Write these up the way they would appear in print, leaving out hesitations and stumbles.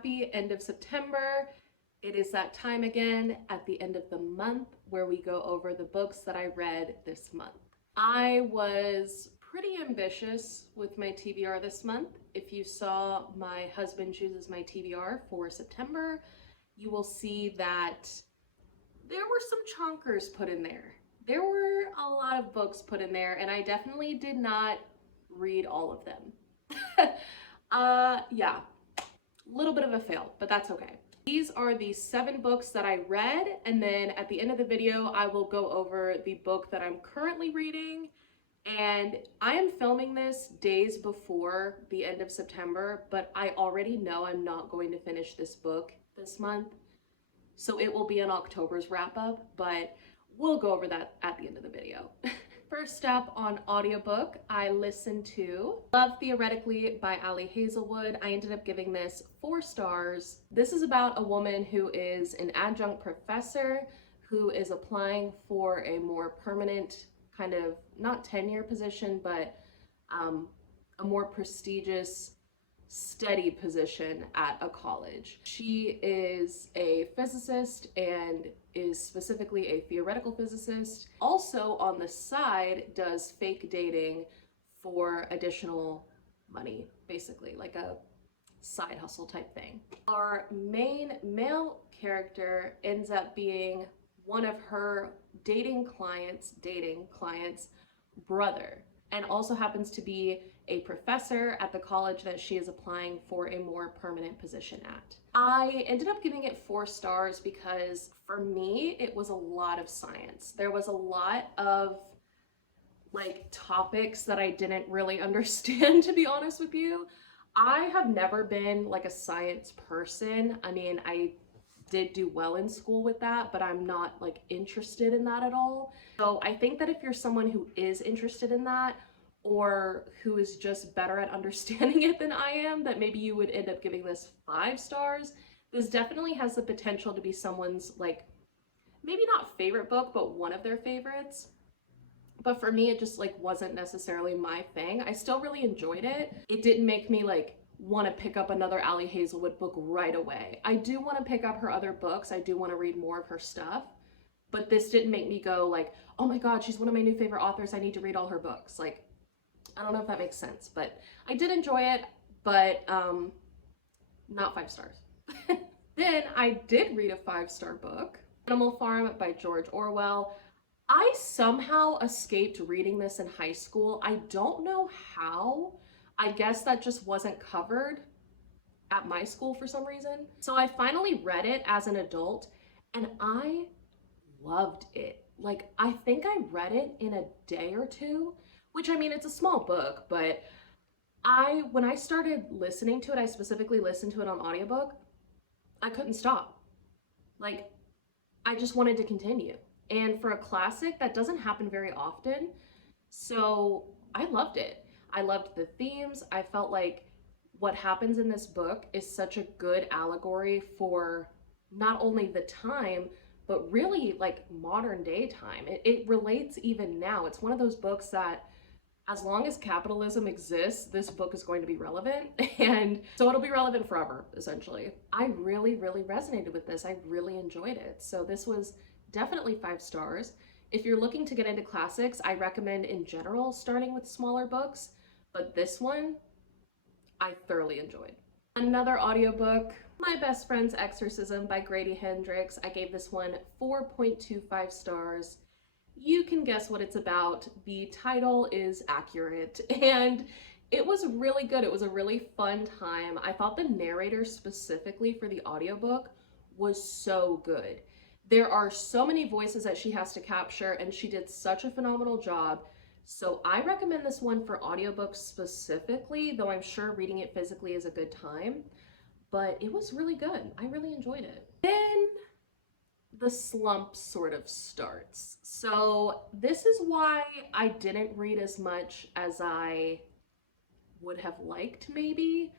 Happy end of September. It is that time again at the end of the month where we go over the books that I read this month. I was pretty ambitious with my TBR this month. If you saw my husband chooses my TBR for September, you will see that there were some chonkers put in there. There were a lot of books put in there, and I definitely did not read all of them. Yeah, a little bit of a fail, but that's okay. These are the 7 books that I read, and then at the end of the video, I will go over the book that I'm currently reading. And I am filming this days before the end of September, but I already know I'm not going to finish this book this month. So it will be in October's wrap up, but we'll go over that at the end of the video. First up on audiobook, I listened to Love Theoretically by Ali Hazelwood. I ended up giving this 4 stars. This is about a woman who is an adjunct professor who is applying for a more permanent kind of, not tenure position, but a more prestigious, steady position at a college. She is a physicist and is specifically a theoretical physicist. Also on the side does fake dating for additional money, basically like a side hustle type thing. Our main male character ends up being one of her dating clients' brother, and also happens to be a professor at the college that she is applying for a more permanent position at. I ended up giving it 4 stars because for me, it was a lot of science. There was a lot of like topics that I didn't really understand, to be honest with you. I have never been like a science person. I mean, I did do well in school with that, but I'm not like interested in that at all. So I think that if you're someone who is interested in that, or who is just better at understanding it than I am, that maybe you would end up giving this 5 stars. This definitely has the potential to be someone's like, maybe not favorite book, but one of their favorites. But for me, it just like wasn't necessarily my thing. I still really enjoyed it. It didn't make me like want to pick up another Ali Hazelwood book right away. I do want to pick up her other books. I do want to read more of her stuff, but this didn't make me go like, oh my God, she's one of my new favorite authors. I need to read all her books. Like, I don't know if that makes sense, but I did enjoy it, but not 5 stars. Then I did read a 5-star book, Animal Farm by George Orwell. I somehow escaped reading this in high school. I don't know how. I guess that just wasn't covered at my school for some reason. So I finally read it as an adult and I loved it. Like, I think I read it in a day or 2, which I mean, it's a small book, but when I started listening to it, I specifically listened to it on audiobook, I couldn't stop. Like, I just wanted to continue. And for a classic, that doesn't happen very often. So I loved it. I loved the themes. I felt like what happens in this book is such a good allegory for not only the time, but really like modern day time. It relates even now. It's one of those books that as long as capitalism exists, this book is going to be relevant. And so it'll be relevant forever, essentially. I really, really resonated with this. I really enjoyed it. So this was definitely 5 stars. If you're looking to get into classics, I recommend in general starting with smaller books, but this one I thoroughly enjoyed. Another audiobook, My Best Friend's Exorcism by Grady Hendrix. I gave this one 4.25 stars. You can guess what it's about. The title is accurate and it was really good. It was a really fun time. I thought the narrator specifically for the audiobook was so good. There are so many voices that she has to capture and she did such a phenomenal job. So I recommend this one for audiobooks specifically, though I'm sure reading it physically is a good time, but it was really good. I really enjoyed it. Then the slump sort of starts. So this is why I didn't read as much as I would have liked maybe.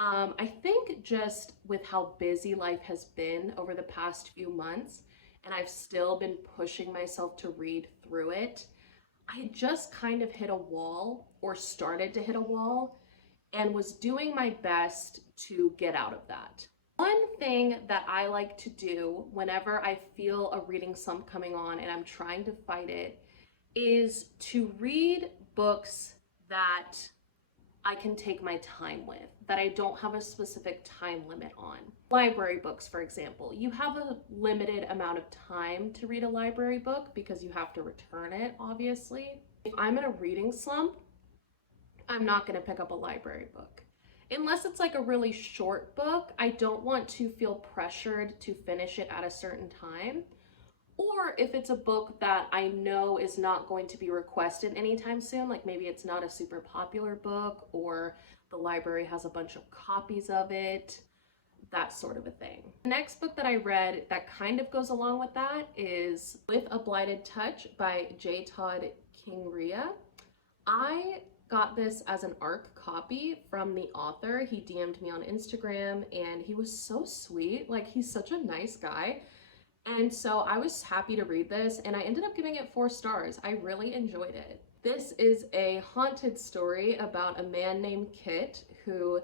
I think just with how busy life has been over the past few months, and I've still been pushing myself to read through it, I just kind of hit a wall, or started to hit a wall, and was doing my best to get out of that. One thing that I like to do whenever I feel a reading slump coming on and I'm trying to fight it is to read books that I can take my time with, that I don't have a specific time limit on. Library books, for example, you have a limited amount of time to read a library book because you have to return it, obviously. If I'm in a reading slump, I'm not going to pick up a library book. Unless it's like a really short book, I don't want to feel pressured to finish it at a certain time. Or if it's a book that I know is not going to be requested anytime soon, like maybe it's not a super popular book or the library has a bunch of copies of it, that sort of a thing. The next book that I read that kind of goes along with that is With a Blighted Touch by J. Todd Kingria. I got this as an ARC copy from the author. He DM'd me on Instagram and he was so sweet. Like, he's such a nice guy. And so I was happy to read this and I ended up giving it 4 stars. I really enjoyed it. This is a haunted story about a man named Kit who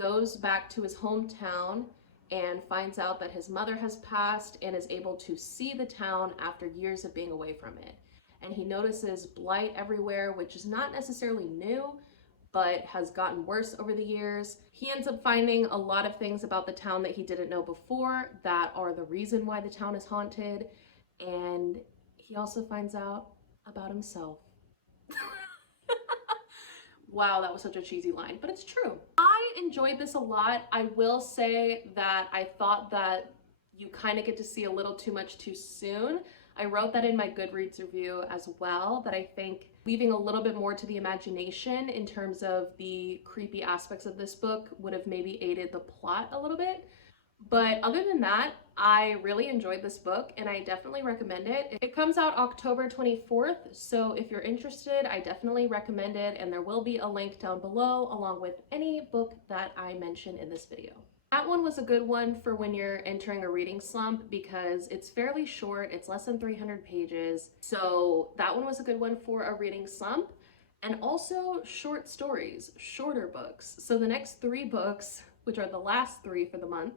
goes back to his hometown and finds out that his mother has passed and is able to see the town after years of being away from it. And he notices blight everywhere, which is not necessarily new, but has gotten worse over the years. He ends up finding a lot of things about the town that he didn't know before that are the reason why the town is haunted. And he also finds out about himself. Wow, that was such a cheesy line, but it's true. I enjoyed this a lot. I will say that I thought that you kind of get to see a little too much too soon. I wrote that in my Goodreads review as well, that I think leaving a little bit more to the imagination in terms of the creepy aspects of this book would have maybe aided the plot a little bit. But other than that, I really enjoyed this book and I definitely recommend it. It comes out October 24th, so if you're interested, I definitely recommend it, and there will be a link down below along with any book that I mention in this video. That one was a good one for when you're entering a reading slump because it's fairly short. It's less than 300 pages. So that one was a good one for a reading slump. And also short stories, shorter books. So the next 3 books, which are the last 3 for the month,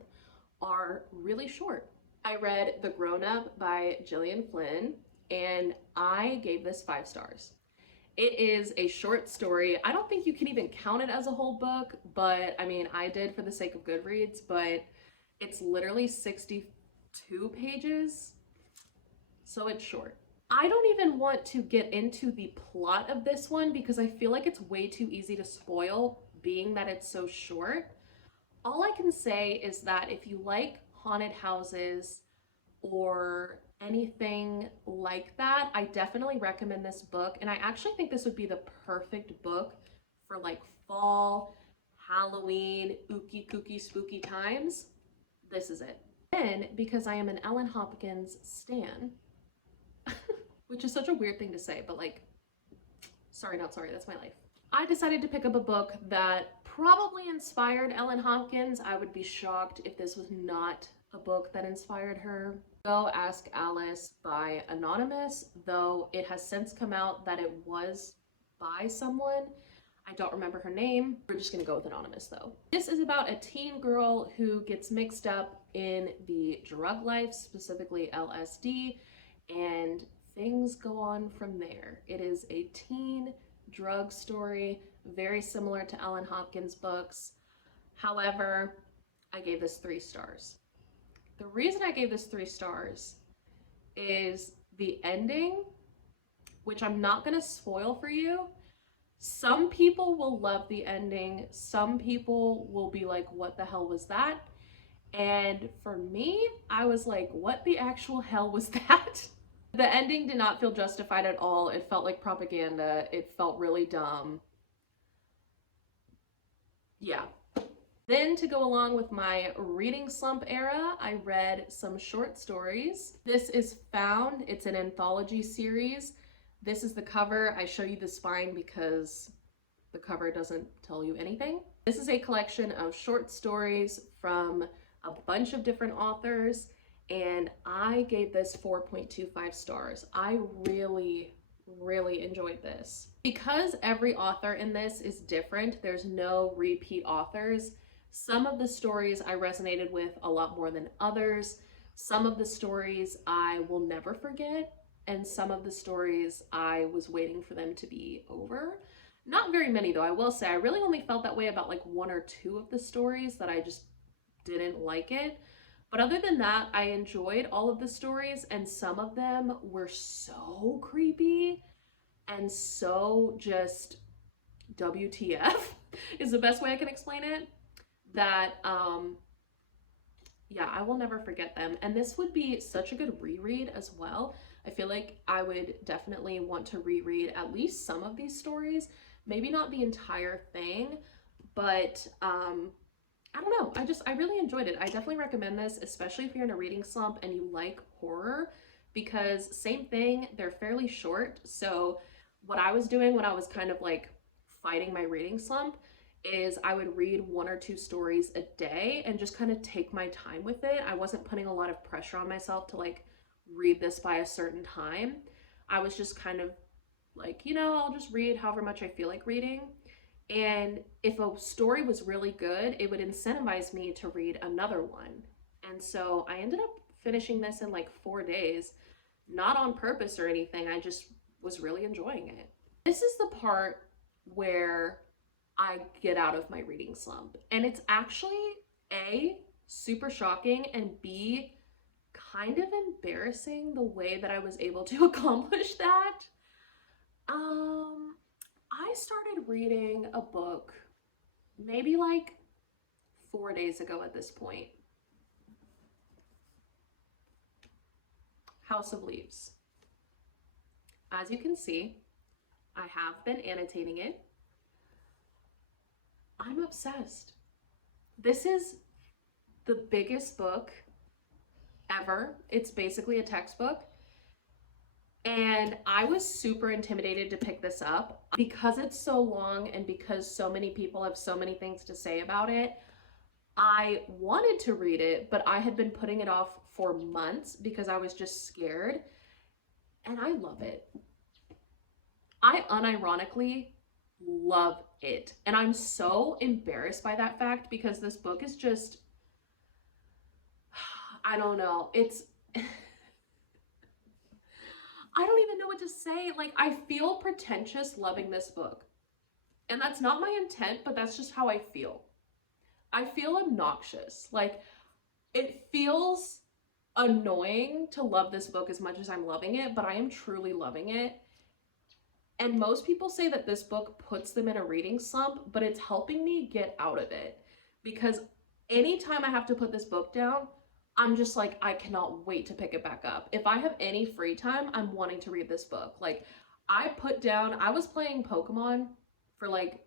are really short. I read The Grown Up by Gillian Flynn and I gave this 5 stars. It is a short story. I don't think you can even count it as a whole book, but I mean, I did for the sake of Goodreads, but it's literally 62 pages, so it's short. I don't even want to get into the plot of this one because I feel like it's way too easy to spoil, being that it's so short. All I can say is that if you like haunted houses or anything like that, I definitely recommend this book. And I actually think this would be the perfect book for like fall, Halloween, ooky kooky spooky times. This is it. Then, because I am an Ellen Hopkins stan, which is such a weird thing to say, but like, sorry, not sorry, that's my life. I decided to pick up a book that probably inspired Ellen Hopkins. I would be shocked if this was not a book that inspired her. Go Ask Alice by Anonymous, though it has since come out that it was by someone. I don't remember her name. We're just gonna go with Anonymous though. This is about a teen girl who gets mixed up in the drug life, specifically LSD, and things go on from there. It is a teen drug story, very similar to Ellen Hopkins' books. However, I gave this 3 stars. The reason I gave this 3 stars is the ending, which I'm not going to spoil for you. Some people will love the ending. Some people will be like, what the hell was that? And for me, I was like, what the actual hell was that? The ending did not feel justified at all. It felt like propaganda. It felt really dumb. Yeah. Then, to go along with my reading slump era, I read some short stories. This is Found. It's an anthology series. This is the cover. I show you the spine because the cover doesn't tell you anything. This is a collection of short stories from a bunch of different authors, and I gave this 4.25 stars. I really enjoyed this. Because every author in this is different, there's no repeat authors, Some of the stories I resonated with a lot more than others. Some of the stories I will never forget, and some of the stories I was waiting for them to be over. Not very many though, I will say. I really only felt that way about like one or two of the stories that I just didn't like it. But other than that, I enjoyed all of the stories, and some of them were so creepy and so just WTF is the best way I can explain it. That yeah, I will never forget them. And this would be such a good reread as well. I feel like I would definitely want to reread at least some of these stories. Maybe not the entire thing, but I don't know. I really enjoyed it. I definitely recommend this, especially if you're in a reading slump and you like horror, because same thing, they're fairly short. So what I was doing when I was kind of like fighting my reading slump is I would read one or two stories a day and just kind of take my time with it. I wasn't putting a lot of pressure on myself to like read this by a certain time. I was just kind of like, I'll just read however much I feel like reading. And if a story was really good, it would incentivize me to read another one. And so I ended up finishing this in like 4 days, not on purpose or anything. I just was really enjoying it. This is the part where I get out of my reading slump. And it's actually A, super shocking, and B, kind of embarrassing the way that I was able to accomplish that. I started reading a book maybe like 4 days ago at this point. House of Leaves. As you can see, I have been annotating it. I'm obsessed. This is the biggest book ever. It's basically a textbook. And I was super intimidated to pick this up because it's so long and because so many people have so many things to say about it. I wanted to read it, but I had been putting it off for months because I was just scared. And I love it. I unironically love it. And I'm so embarrassed by that fact because this book is just, I don't know. It's... I don't even know what to say. Like, I feel pretentious loving this book. And that's not my intent, but that's just how I feel. I feel obnoxious. Like, it feels annoying to love this book as much as I'm loving it, but I am truly loving it. And most people say that this book puts them in a reading slump, but it's helping me get out of it. Because anytime I have to put this book down, I'm just like, I cannot wait to pick it back up. If I have any free time, I'm wanting to read this book. Like, I was playing Pokemon for like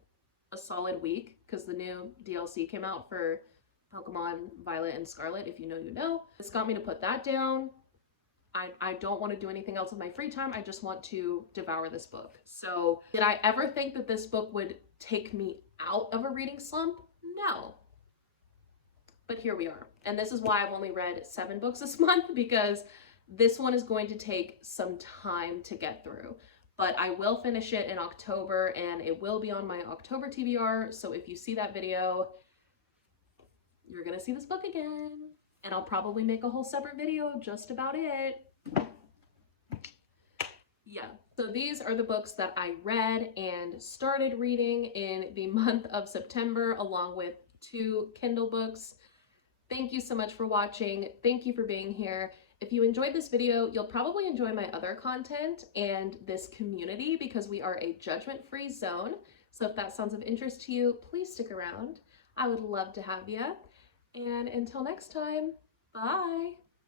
a solid week because the new DLC came out for Pokemon Violet and Scarlet. If you know, you know. This got me to put that down. I don't want to do anything else with my free time. I just want to devour this book. So did I ever think that this book would take me out of a reading slump? No. But here we are. And this is why I've only read 7 books this month, because this one is going to take some time to get through. But I will finish it in October, and it will be on my October TBR. So if you see that video, you're gonna see this book again. And I'll probably make a whole separate video just about it. Yeah, so these are the books that I read and started reading in the month of September, along with 2 Kindle books. Thank you so much for watching. Thank you for being here. If you enjoyed this video, you'll probably enjoy my other content and this community because we are a judgment-free zone. So if that sounds of interest to you, please stick around. I would love to have you. And until next time, bye.